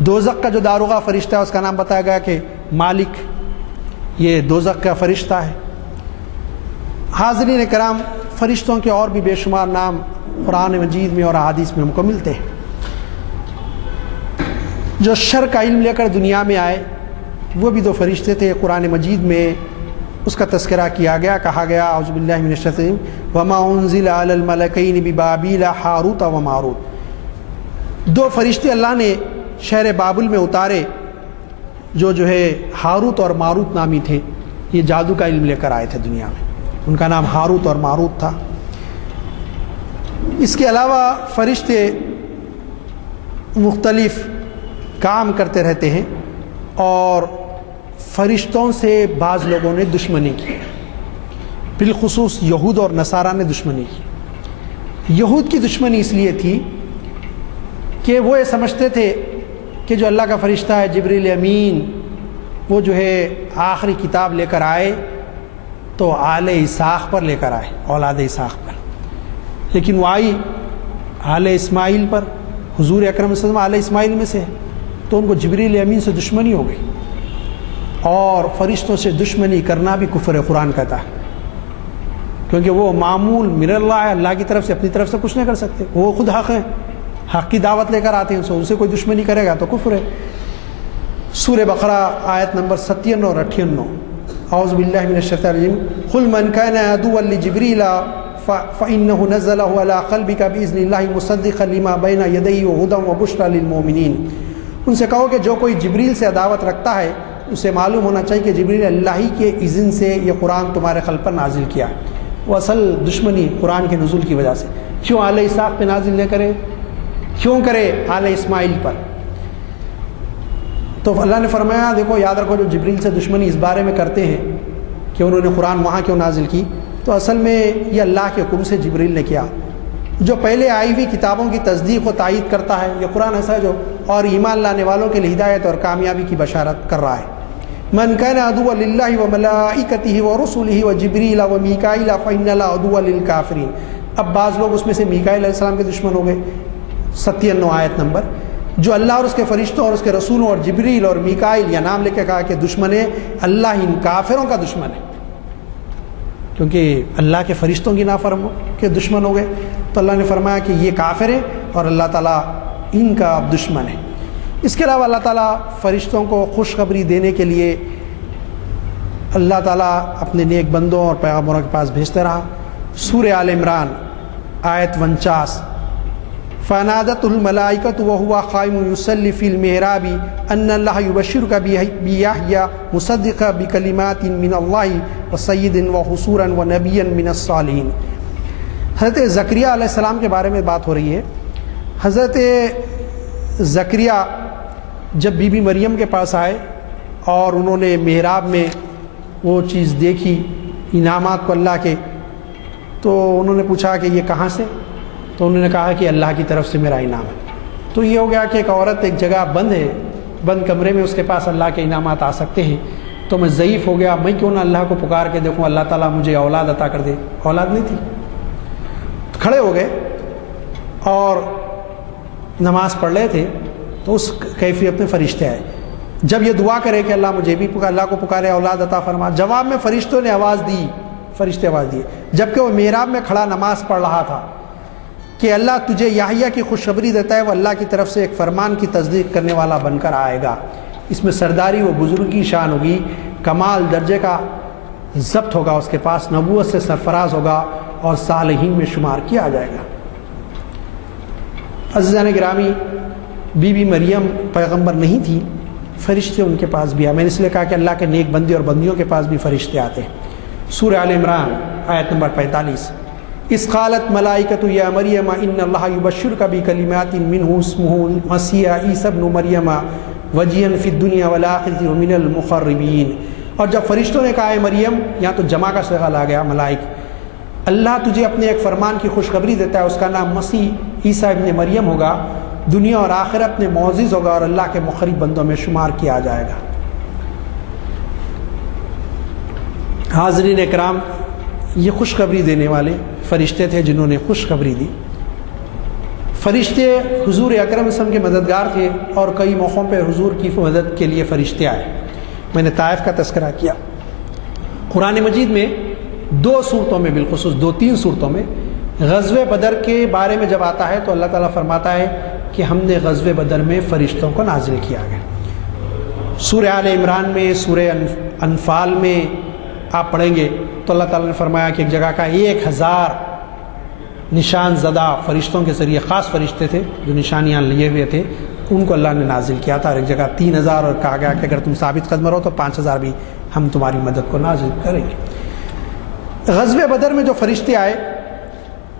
دوزخ کا جو داروغہ فرشتہ ہے اس کا نام بتایا گیا کہ مالک، یہ دوزخ کا فرشتہ ہے۔ حاضرین کرام، فرشتوں کے اور بھی بے شمار نام قرآن مجید میں اور احادیث میں ہم کو ملتے ہیں۔ جو شر کا علم لے کر دنیا میں آئے وہ بھی 2 فرشتے تھے۔ قرآن مجید میں اس کا تذکرہ کیا گیا، کہا گیا اعوذ باللہ من الشیطان وما انزل علی الملکین ببابیل ہاروت و ماروت۔ 2 فرشتے اللہ نے شہر بابل میں اتارے جو ہے ہاروت اور ماروت نامی تھے۔ یہ جادو کا علم لے کر آئے تھے دنیا میں، ان کا نام ہاروت اور ماروت تھا۔ اس کے علاوہ فرشتے مختلف کام کرتے رہتے ہیں، اور فرشتوں سے بعض لوگوں نے دشمنی کی، بالخصوص یہود اور نصارہ نے دشمنی کی۔ یہود کی دشمنی اس لیے تھی کہ وہ یہ سمجھتے تھے کہ جو اللہ کا فرشتہ ہے جبریل امین، وہ جو ہے آخری کتاب لے کر آئے تو آل اسحاق پر لے کر آئے، اولاد اسحاق پر، لیکن وہ آئی آل اسماعیل پر۔ حضور اکرم صلی اللہ علیہ وسلم آل اسماعیل میں سے، تو ان کو جبریل امین سے دشمنی ہو گئی۔ اور فرشتوں سے دشمنی کرنا بھی کفر قرآن کہتا ہے، کیونکہ وہ معمول من اللہ ہے، اللہ کی طرف سے، اپنی طرف سے کچھ نہیں کر سکتے، وہ خود حق ہیں، حق کی دعوت لے کر آتے ہیں، ان سے کوئی دشمنی کرے گا تو کفر ہے۔ سورہ بقرہ آیت نمبر 57 اور 58، اعوذ باللہ من الشیطان الرجیم قل من کان عدوا لجبریل فإنه نزله على قلبك بإذن الله مصدقا لما بين يديه وهدى وبشرى للمؤمنين۔ ان سے کہو کہ جو کوئی جبریل سے عداوت رکھتا ہے اسے معلوم ہونا چاہیے کہ جبریل اللہ ہی کے اذن سے یہ قرآن تمہارے قلب پر نازل کیا۔ وہ اصل دشمنی قرآن کے نزول کی وجہ سے، کیوں آل اسحاق پہ نازل نہ کرے، کیوں کرے آل اسماعیل پر؟ تو اللہ نے فرمایا دیکھو یاد رکھو، جو جبریل سے دشمنی اس بارے میں کرتے ہیں کہ انہوں نے قرآن وہاں کیوں نازل کی، تو اصل میں یہ اللہ کے حکم سے جبریل نے کیا۔ جو پہلے آئی ہوئی کتابوں کی تصدیق و تائید کرتا ہے، یہ قرآن ایسا ہے جو اور ایمان لانے والوں کے لیے ہدایت اور کامیابی کی بشارت کر رہا ہے۔ من کان عدوا للہ وملائکتہ ورسلہ وجبریل ومیکائیل فإن اللہ عدو للکافرین۔ اب بعض لوگ اس میں سے میکائیل علیہ السلام کے دشمن ہو گئے، 97 آیت نمبر۔ جو اللہ اور اس کے فرشتوں اور اس کے رسولوں اور جبریل اور میکائیل یا نام لے کے کہا کہ دشمن ہے، اللہ ان کافروں کا دشمن ہے، کیونکہ اللہ کے فرشتوں کی نافرمانی کے دشمن ہو گئے، تو اللہ نے فرمایا کہ یہ کافر ہے اور اللہ تعالیٰ ان کا دشمن ہے۔ اس کے علاوہ اللہ تعالیٰ فرشتوں کو خوشخبری دینے کے لیے اللہ تعالیٰ اپنے نیک بندوں اور پیغمبروں کے پاس بھیجتے رہا۔ سورہ آل عمران آیت 49، فنادت الملائکۃ وہو قائم یصلی فی المحراب ان اللہ یبشرک بیحییٰ مصدقا بکلمات من اللہ وسید وحصورا ونبیا من الصالحین۔ حضرت زکریا علیہ السلام کے بارے میں بات ہو رہی ہے۔ حضرت زکریا جب بی بی مریم کے پاس آئے اور انہوں نے محراب میں وہ چیز دیکھی، انعامات کو اللہ کے، تو انہوں نے پوچھا کہ یہ کہاں سے؟ تو انہوں نے کہا کہ اللہ کی طرف سے میرا انعام ہے۔ تو یہ ہو گیا کہ ایک عورت ایک جگہ بند ہے، بند کمرے میں، اس کے پاس اللہ کے انعامات آ سکتے ہیں، تو میں ضعیف ہو گیا، میں کیوں نہ اللہ کو پکار کے دیکھوں اللہ تعالیٰ مجھے اولاد عطا کر دے۔ اولاد نہیں تھی، کھڑے ہو گئے اور نماز پڑھ رہے تھے، تو اس کیفیت میں فرشتے آئے جب یہ دعا کرے کہ اللہ مجھے بھی اللہ کو پکارے اولاد عطا فرما، جواب میں فرشتوں نے آواز دی، فرشتے آواز دیے جبکہ وہ محراب میں کھڑا نماز پڑھ رہا تھا کہ اللہ تجھے یحییٰ کی خوشخبری دیتا ہے، وہ اللہ کی طرف سے ایک فرمان کی تصدیق کرنے والا بن کر آئے گا، اس میں سرداری و بزرگی شان ہوگی، کمال درجے کا ضبط ہوگا اس کے پاس، نبوت سے سرفراز ہوگا اور صالحین میں شمار کیا جائے گا۔ عزیزان گرامی، بی بی مریم پیغمبر نہیں تھی، فرشتے ان کے پاس بھی آئے۔ میں نے اس لیے کہا کہ اللہ کے نیک بندے اور بندیوں کے پاس بھی فرشتے آتے ہیں۔ سورہ آل عمران آیت نمبر 45، اذ قالت ملائکۃ یا مریم ان اللہ یبشرک بکلمات منہ اسمہ المسیح عیسی ابن مریم وجیہا فی الدنیا والآخرۃ ومن المقربین۔ اور جب فرشتوں نے کہا ہے مریم، یہاں تو جمع کا صیغہ لا گیا ملائک، اللہ تجھے اپنے ایک فرمان کی خوشخبری دیتا ہے، اس کا نام مسیح عیسیٰ ابن مریم ہوگا، دنیا اور آخرت میں معزز ہوگا اور اللہ کے مقرب بندوں میں شمار کیا جائے گا۔ حاضرین اکرام، یہ خوشخبری دینے والے فرشتے تھے جنہوں نے خوشخبری دی۔ فرشتے حضور اکرم صلی اللہ علیہ وسلم کے مددگار تھے اور کئی موقعوں پہ حضور کی مدد کے لیے فرشتے آئے۔ میں نے طائف کا تذکرہ کیا۔ قرآن مجید میں دو صورتوں میں، بالخصوص دو تین صورتوں میں غزوہ بدر کے بارے میں جب آتا ہے تو اللہ تعالیٰ فرماتا ہے کہ ہم نے غزوہ بدر میں فرشتوں کو نازل کیا گیا۔ سورہ آل عمران میں، سورہ انفال میں آپ پڑھیں گے تو اللہ تعالیٰ نے فرمایا کہ ایک جگہ کا 1000 نشان زدہ فرشتوں کے ذریعے، خاص فرشتے تھے جو نشانیاں لیے ہوئے تھے، ان کو اللہ نے نازل کیا تھا، اور ایک جگہ 3000، اور کہا گیا کہ اگر تم ثابت قدم رہو تو 5000 بھی ہم تمہاری مدد کو نازل کریں گے۔ غزوہ بدر میں جو فرشتے آئے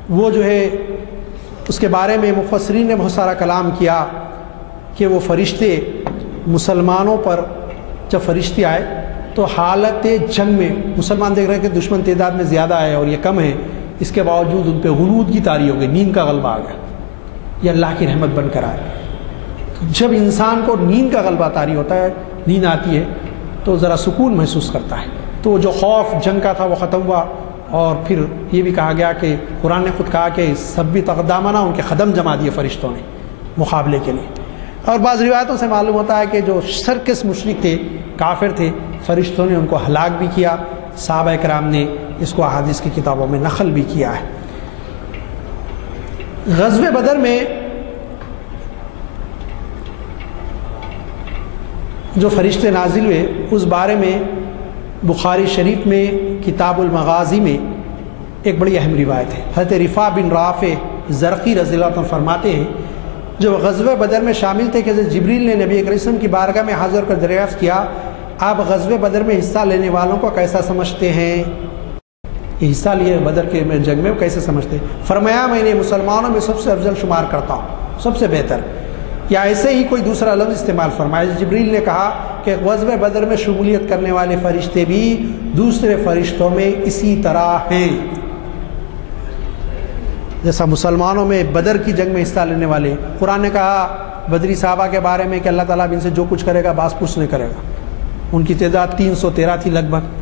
وہ جو ہے اس کے بارے میں مفسرین نے بہت سارا کلام کیا کہ وہ فرشتے مسلمانوں پر جب فرشتے آئے تو حالت جنگ میں مسلمان دیکھ رہے ہیں کہ دشمن تعداد میں زیادہ ہے اور یہ کم ہے، اس کے باوجود ان پہ غنود کی طاری ہو گئی، نیند کا غلبہ آ گیا، یہ اللہ کی رحمت بن کر آئے۔ جب انسان کو نیند کا غلبہ طاری ہوتا ہے، نیند آتی ہے تو ذرا سکون محسوس کرتا ہے، تو جو خوف جنگ کا تھا وہ ختم ہوا۔ اور پھر یہ بھی کہا گیا کہ قرآن نے خود کہا کہ ثبت اقدامنا، ان کے قدم جما دیے فرشتوں نے مقابلے کے لیے۔ اور بعض روایتوں سے معلوم ہوتا ہے کہ جو سرکس مشرک تھے، کافر تھے، فرشتوں نے ان کو ہلاک بھی کیا۔ صحابہ کرام نے اس کو احادیث کی کتابوں میں نقل بھی کیا ہے۔ غزوہ بدر میں جو فرشتے نازل ہوئے اس بارے میں بخاری شریف میں کتاب المغازی میں ایک بڑی اہم روایت ہے۔ حضرت رفاع بن رافع زرقی رضی اللہ عنہ فرماتے ہیں جو غزوہ بدر میں شامل تھے کہ حضرت جبریل نے نبی کریم صلی اللہ علیہ وسلم کی بارگاہ میں حاضر کر دریافت کیا، آپ غزوہ بدر میں حصہ لینے والوں کو کیسا سمجھتے ہیں؟ یہ حصہ لیے بدر کے جنگ میں وہ کیسے سمجھتے ہیں؟ فرمایا میں نے مسلمانوں میں سب سے افضل شمار کرتا ہوں، سب سے بہتر، یا ایسے ہی کوئی دوسرا لفظ استعمال فرمایا۔ جبریل نے کہا کہ غزوہ بدر میں شمولیت کرنے والے فرشتے بھی دوسرے فرشتوں میں اسی طرح ہیں، جیسا مسلمانوں میں بدر کی جنگ میں حصہ لینے والے۔ قرآن نے کہا بدری صحابہ کے بارے میں کہ اللہ تعالیٰ ان سے جو کچھ کرے گا باز پوچھ نہیں کرے گا، ان کی تعداد 313 تھی لگ بھگ،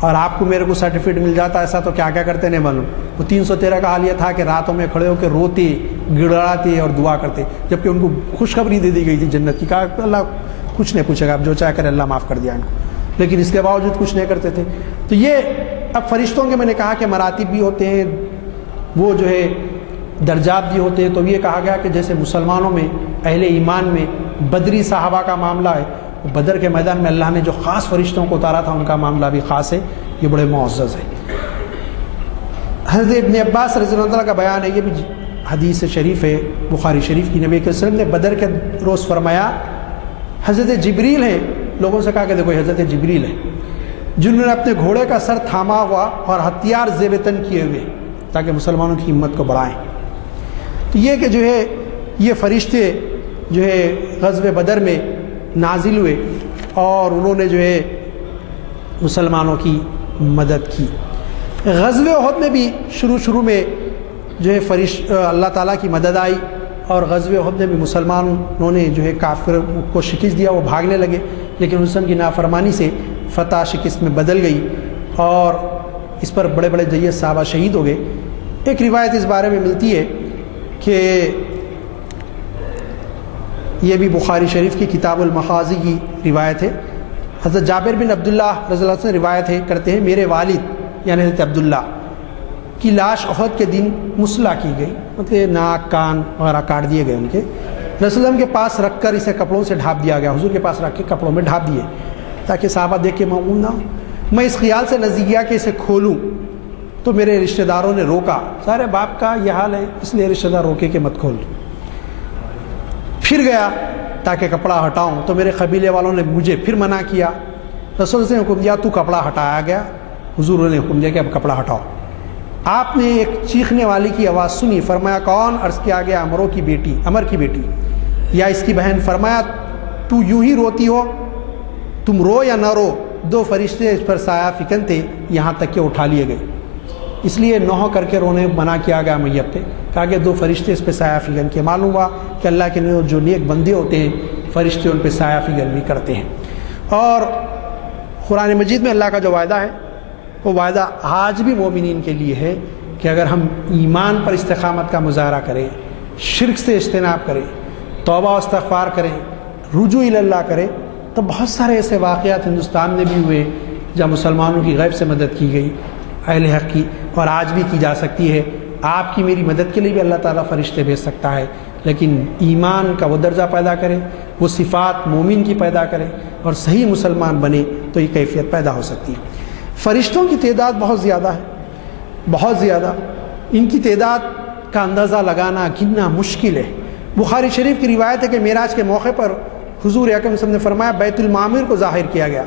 اور آپ کو میرے کو سرٹیفکیٹ مل جاتا ایسا تو کیا کیا کرتے نہیں معلوم۔ وہ 313 کا حال یہ تھا کہ راتوں میں کھڑے ہو کے روتے، گڑاتے اور دعا کرتے، جبکہ ان کو خوشخبری دے دی گئی تھی جنت کی، کہا اللہ کچھ نہیں پوچھے گا، اب جو چاہے کرے اللہ معاف کر دیا ان کو، لیکن اس کے باوجود کچھ نہیں کرتے تھے۔ تو یہ اب فرشتوں کے میں نے کہا کہ مراتب بھی ہوتے ہیں، وہ جو ہے درجات بھی ہوتے ہیں، تو یہ کہا گیا کہ جیسے مسلمانوں میں اہل ایمان میں بدری صحابہ کا معاملہ ہے، بدر کے میدان میں اللہ نے جو خاص فرشتوں کو اتارا تھا ان کا معاملہ بھی خاص ہے، یہ بڑے معزز ہے۔ حضرت ابن عباس رضی اللہ عنہ کا بیان ہے، یہ بھی حدیث شریف ہے بخاری شریف کی، نبی کریم صلی اللہ علیہ وسلم نے بدر کے روز فرمایا حضرت جبریل ہیں، لوگوں سے کہا کہ دیکھو حضرت جبریل ہے جنہوں نے اپنے گھوڑے کا سر تھاما ہوا اور ہتھیار زیب تن کیے ہوئے تاکہ مسلمانوں کی ہمت کو بڑھائیں۔ تو یہ کہ جو ہے یہ فرشتے جو ہے غزوہ بدر میں نازل ہوئے اور انہوں نے جو ہے مسلمانوں کی مدد کی۔ غزوہ احد میں بھی شروع میں جو ہے اللہ تعالیٰ کی مدد آئی، اور غزوہ احد میں بھی مسلمانوں نے جو ہے کافر کو شکست دیا، وہ بھاگنے لگے، لیکن حسن کی نافرمانی سے فتح شکست میں بدل گئی اور اس پر بڑے بڑے جیش صحابہ شہید ہو گئے۔ ایک روایت اس بارے میں ملتی ہے کہ یہ بھی بخاری شریف کی کتاب المغازی کی روایت ہے۔ حضرت جابر بن عبداللہ رضی اللہ عنہ سے روایت ہے کرتے ہیں میرے والد یعنی حضرت عبداللہ کی لاش احد کے دن مسلح کی گئی، مطلب ناک کان وغیرہ کاٹ دیے گئے ان کے، رسول اللہ کے پاس رکھ کر اسے کپڑوں سے ڈھانپ دیا گیا، حضور کے پاس رکھ کے کپڑوں میں ڈھانپ دیے تاکہ صحابہ دیکھ کے معمول نہ ہو۔ میں اس خیال سے نزدیک گیا کہ اسے کھولوں تو میرے رشتہ داروں نے روکا، سارے باپ کا یہ حال ہے اس لیے رشتہ دار روکے کہ مت کھول۔ پھر گیا تاکہ کپڑا ہٹاؤں تو میرے قبیلے والوں نے مجھے پھر منع کیا، رسول سے حکم دیا تو کپڑا ہٹایا گیا، حضور نے حکم دیا کہ اب کپڑا ہٹاؤ۔ آپ نے ایک چیخنے والی کی آواز سنی، فرمایا کون؟ عرض کیا گیا امر کی بیٹی یا اس کی بہن۔ فرمایا تو یوں ہی روتی ہو، تم رو یا نہ رو، دو فرشتے اس پر سایہ فکن تھے یہاں تک کہ اٹھا لیے گئے، اس لیے نوح کر کے رونے منع کیا گیا میت پہ، کہا کہ دو فرشتے اس پہ سایہ فکن کے۔ معلوم ہوا کہ اللہ کے جو نیک بندے ہوتے ہیں فرشتے ان پہ سایہ فکن بھی کرتے ہیں۔ اور قرآن مجید میں اللہ کا جو وعدہ ہے وہ وعدہ آج بھی مومنین کے لیے ہے کہ اگر ہم ایمان پر استقامت کا مظاہرہ کریں، شرک سے اجتناب کریں، توبہ و استغفار کریں، رجوع الی اللہ کریں، تو بہت سارے ایسے واقعات ہندوستان میں بھی ہوئے جب مسلمانوں کی غیب سے مدد کی گئی اہل حق کی، اور آج بھی کی جا سکتی ہے۔ آپ کی میری مدد کے لیے بھی اللہ تعالیٰ فرشتے بھیج سکتا ہے، لیکن ایمان کا وہ درجہ پیدا کرے، وہ صفات مومن کی پیدا کرے اور صحیح مسلمان بنے تو یہ کیفیت پیدا ہو سکتی ہے۔ فرشتوں کی تعداد بہت زیادہ ہے، بہت زیادہ، ان کی تعداد کا اندازہ لگانا گننا مشکل ہے۔ بخاری شریف کی روایت ہے کہ معراج کے موقع پر حضور اکرم صلی اللہ علیہ وسلم نے فرمایا بیت المعمور کو ظاہر کیا گیا،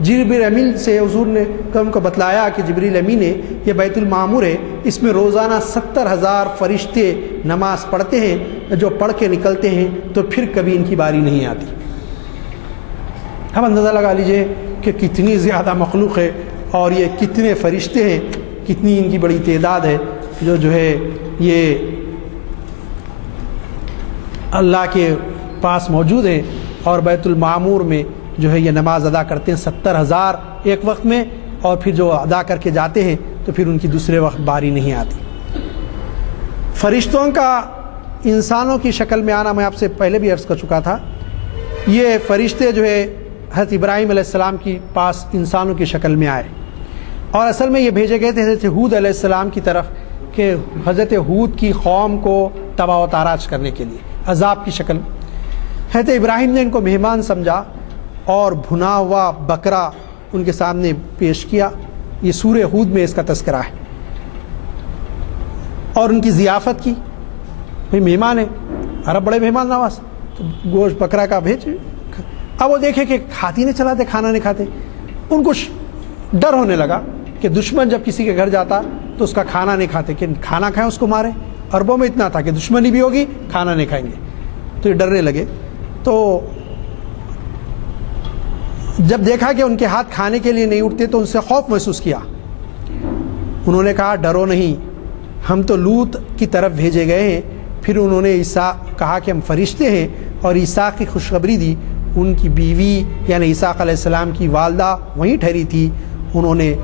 جبریل امین سے حضور نے ان کو بتلایا کہ جبریل امین نے یہ بیت المعمور ہے، اس میں روزانہ 70,000 فرشتے نماز پڑھتے ہیں، جو پڑھ کے نکلتے ہیں تو پھر کبھی ان کی باری نہیں آتی۔ اب اندازہ لگا لیجئے کہ کتنی زیادہ مخلوق ہے اور یہ کتنے فرشتے ہیں، کتنی ان کی بڑی تعداد ہے جو ہے یہ اللہ کے پاس موجود ہے اور بیت المعمور میں جو ہے یہ نماز ادا کرتے ہیں 70,000 ایک وقت میں، اور پھر جو ادا کر کے جاتے ہیں تو پھر ان کی دوسرے وقت باری نہیں آتی۔ فرشتوں کا انسانوں کی شکل میں آنا میں آپ سے پہلے بھی عرض کر چکا تھا، یہ فرشتے جو ہے حضرت ابراہیم علیہ السلام کی پاس انسانوں کی شکل میں آئے، اور اصل میں یہ بھیجے گئے تھے حضرت ہود علیہ السلام کی طرف کہ حضرت ہود کی قوم کو تباہ و تاراج کرنے کے لیے عذاب کی شکل۔ حضرت ابراہیم نے ان کو مہمان سمجھا اور بھنا ہوا بکرا ان کے سامنے پیش کیا، یہ سورہ ہود میں اس کا تذکرہ ہے، اور ان کی ضیافت کی، بھئی مہمان ہے، عرب بڑے مہمان نواز، تو گوشت بکرا کا بھیج۔ اب وہ دیکھے کہ کھاتی نہیں چلاتے، کھانا نہیں کھاتے، ان کو ڈر ہونے لگا کہ دشمن جب کسی کے گھر جاتا تو اس کا کھانا نہیں کھاتے، کہ کھانا کھائیں اس کو مارے۔ عربوں میں اتنا تھا کہ دشمنی بھی ہوگی کھانا نہیں کھائیں گے، تو یہ ڈرنے لگے۔ تو جب دیکھا کہ ان کے ہاتھ کھانے کے لیے نہیں اٹھتے تو ان سے خوف محسوس کیا، انہوں نے کہا ڈرو نہیں، ہم تو لوط کی طرف بھیجے گئے ہیں۔ پھر انہوں نے عیسیٰ کہا کہ ہم فرشتے ہیں، اور عیسیٰ کی خوشخبری دی۔ ان کی بیوی یعنی عیسیٰ علیہ السلام کی والدہ وہیں ٹھہری تھی، انہوں نے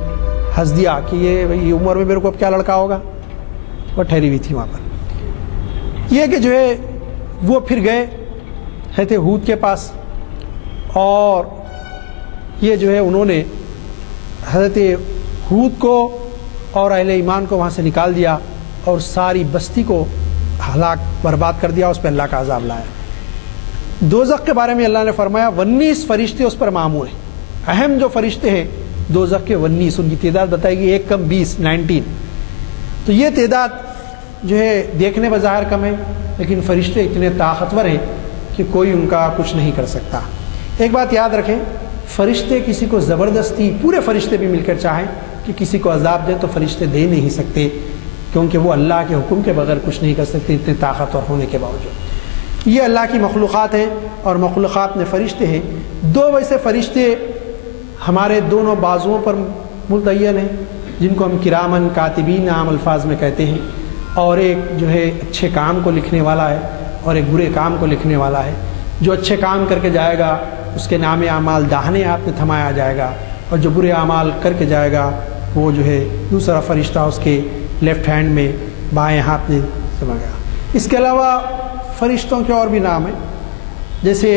ہنس دیا کہ یہ عمر میں میرے کو اب کیا لڑکا ہوگا، وہ ٹھہری ہوئی تھی وہاں پر۔ یہ کہ جو ہے وہ پھر گئے حضرت ہود کے پاس، اور یہ جو ہے انہوں نے حضرت ہود کو اور اہل ایمان کو وہاں سے نکال دیا اور ساری بستی کو ہلاک برباد کر دیا، اس پہ اللہ کا عذاب لایا۔ دوزخ کے بارے میں اللہ نے فرمایا 19 فرشتے اس پر معمور ہیں، اہم جو فرشتے ہیں دوزخ کے 19، ان کی تعداد بتائے گی 1 کم 20 19۔ تو یہ تعداد جو ہے دیکھنے بظاہر کم ہے، لیکن فرشتے اتنے طاقتور ہیں کہ کوئی ان کا کچھ نہیں کر سکتا۔ ایک بات یاد رکھیں، فرشتے کسی کو زبردستی، پورے فرشتے بھی مل کر چاہیں کہ کسی کو عذاب دیں تو فرشتے دے نہیں سکتے، کیونکہ وہ اللہ کے حکم کے بغیر کچھ نہیں کر سکتے اتنے طاقتور ہونے کے باوجود۔ یہ اللہ کی مخلوقات ہیں اور مخلوقات میں فرشتے ہیں۔ دو ویسے فرشتے ہمارے دونوں بازوؤں پر متعین ہیں، جن کو ہم کرامن کاتبین عام الفاظ میں کہتے ہیں، اور ایک جو ہے اچھے کام کو لکھنے والا ہے اور ایک برے کام کو لکھنے والا ہے۔ جو اچھے کام کر کے جائے گا اس کے نام اعمال داہنے ہاتھ میں تھمایا جائے گا، اور جو برے اعمال کر کے جائے گا وہ جو ہے دوسرا فرشتہ اس کے لیفٹ ہینڈ میں بائیں ہاتھ میں تھما گا۔ اس کے علاوہ فرشتوں کے اور بھی نام ہیں، جیسے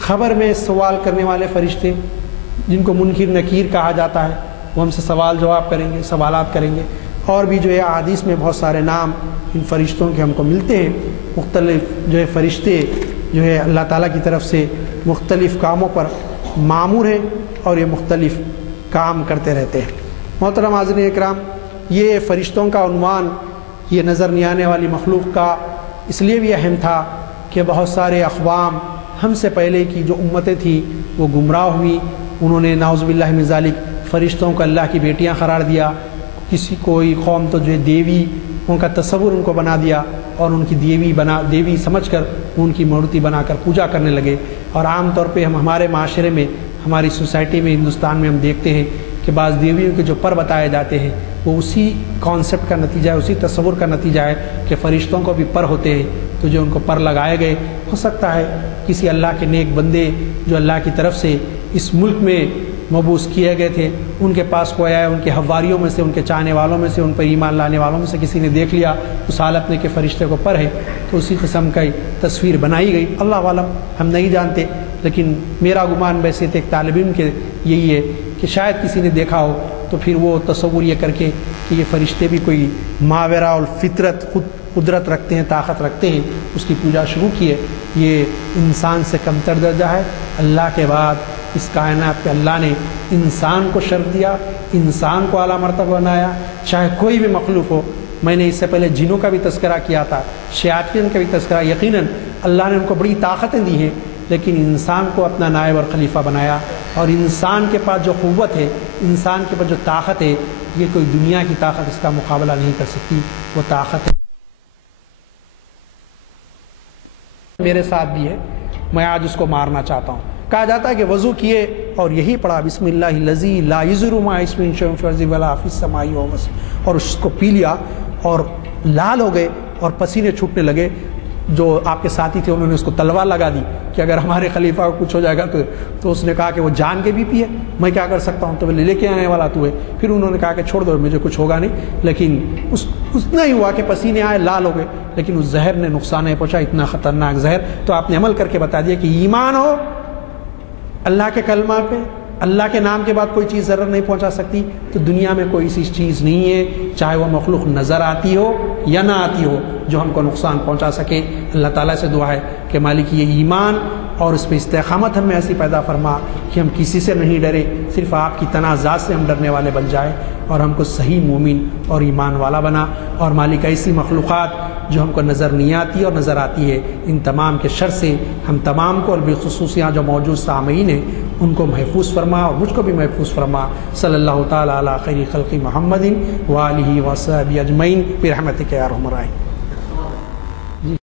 خبر میں سوال کرنے والے فرشتے جن کو منکر نکیر کہا جاتا ہے، وہ ہم سے سوال جواب کریں گے، سوالات کریں گے، اور بھی جو ہے احادیث میں بہت سارے نام ان فرشتوں کے ہم کو ملتے ہیں۔ مختلف جو ہے فرشتے جو ہے اللہ تعالیٰ کی طرف سے مختلف کاموں پر مامور ہیں اور یہ مختلف کام کرتے رہتے ہیں۔ محترم حاضرین اکرام، یہ فرشتوں کا عنوان یہ نظر نہیں آنے والی مخلوق کا اس لیے بھی اہم تھا کہ بہت سارے اقوام ہم سے پہلے کی جو امتیں تھیں وہ گمراہ ہوئی، انہوں نے نعوذ باللہ من ذالک فرشتوں کو اللہ کی بیٹیاں قرار دیا، کسی کوئی قوم تو جو ہے دیوی ان کا تصور ان کو بنا دیا اور ان کی دیوی سمجھ کر ان کی مورتی بنا کر پوجا کرنے لگے۔ اور عام طور پہ ہمارے معاشرے میں، ہماری سوسائٹی میں، ہندوستان میں ہم دیکھتے ہیں کہ بعض دیویوں کے جو پر بتائے جاتے ہیں وہ اسی کانسیپٹ کا نتیجہ ہے، اسی تصور کا نتیجہ ہے کہ فرشتوں کو بھی پر ہوتے ہیں، تو جو ان کو پر لگائے گئے، ہو سکتا ہے کسی اللہ کے نیک بندے جو اللہ کی طرف سے اس ملک میں مبعوث کیے گئے تھے، ان کے پاس کوئی آیا، ان کے حواریوں میں سے، ان کے چاہنے والوں میں سے، ان پر ایمان لانے والوں میں سے کسی نے دیکھ لیا اس حالت میں کہ فرشتے کو پر ہے، تو اسی قسم کا تصویر بنائی گئی۔ اللہ عالم، ہم نہیں جانتے، لیکن میرا گمان ویسے تو ایک طالب علم کے یہی ہے کہ شاید کسی نے دیکھا ہو تو پھر وہ تصور یہ کر کے کہ یہ فرشتے بھی کوئی ماورا الفطرت قدرت رکھتے ہیں، طاقت رکھتے ہیں، اس کی پوجا شروع کی ہے۔ یہ انسان سے کمتر درجہ ہے۔ اللہ کے بعد اس کائنات پہ اللہ نے انسان کو شرف دیا، انسان کو اعلیٰ مرتبہ بنایا، چاہے کوئی بھی مخلوق ہو۔ میں نے اس سے پہلے جنوں کا بھی تذکرہ کیا تھا، شیاطین کا بھی تذکرہ۔ یقیناً اللہ نے ان کو بڑی طاقتیں دی ہیں، لیکن انسان کو اپنا نائب اور خلیفہ بنایا، اور انسان کے پاس جو قوت ہے، انسان کے پاس جو طاقت ہے، یہ کوئی دنیا کی طاقت اس کا مقابلہ نہیں کر سکتی۔ وہ طاقت میرے ساتھ بھی ہے، میں آج اس کو مارنا چاہتا ہوں۔ کہا جاتا ہے کہ وضو کیے اور یہی پڑھا بسم اللہ الذی لا یضر مع اسمہ شیء فی الارض ولا فی السماء اور اس کو پی لیا اور لال ہو گئے اور پسینے چھوٹنے لگے۔ جو آپ کے ساتھی تھے انہوں نے اس کو تلوار لگا دی کہ اگر ہمارے خلیفہ کو کچھ ہو جائے گا تو اس نے کہا کہ وہ جان کے بھی پیے، میں کیا کر سکتا ہوں، تو لے کے آنے والا تو ہے۔ پھر انہوں نے کہا کہ چھوڑ دو، مجھے کچھ ہوگا نہیں، لیکن اتنا ہی ہوا کہ پسینے آئے، لال ہو گئے، لیکن اس زہر نے نقصان نہیں پہنچا۔ اتنا خطرناک زہر، تو آپ نے عمل کر کے بتا دیا کہ ایمان ہو اللہ کے کلمہ پہ، اللہ کے نام کے بعد کوئی چیز ضرر نہیں پہنچا سکتی، تو دنیا میں کوئی ایسی چیز نہیں ہے، چاہے وہ مخلوق نظر آتی ہو یا نہ آتی ہو، جو ہم کو نقصان پہنچا سکے۔ اللہ تعالیٰ سے دعا ہے کہ مالک یہ ایمان اور اس پہ استقامت ہم میں ایسی پیدا فرما کہ ہم کسی سے نہیں ڈرے، صرف آپ کی تنازعات سے ہم ڈرنے والے بن جائیں، اور ہم کو صحیح مومن اور ایمان والا بنا۔ اور مالک ایسی مخلوقات جو ہم کو نظر نہیں آتی اور نظر آتی ہے، ان تمام کے شر سے ہم تمام کو، اور بالخصوص یہاں جو موجود سامعین ہیں، ان کو محفوظ فرما اور مجھ کو بھی محفوظ فرما۔ صلی اللہ تعالیٰ علی خیر خلق محمد وآلہ وصحبہ اجمعین برحمتک یا ارحم الراحمین۔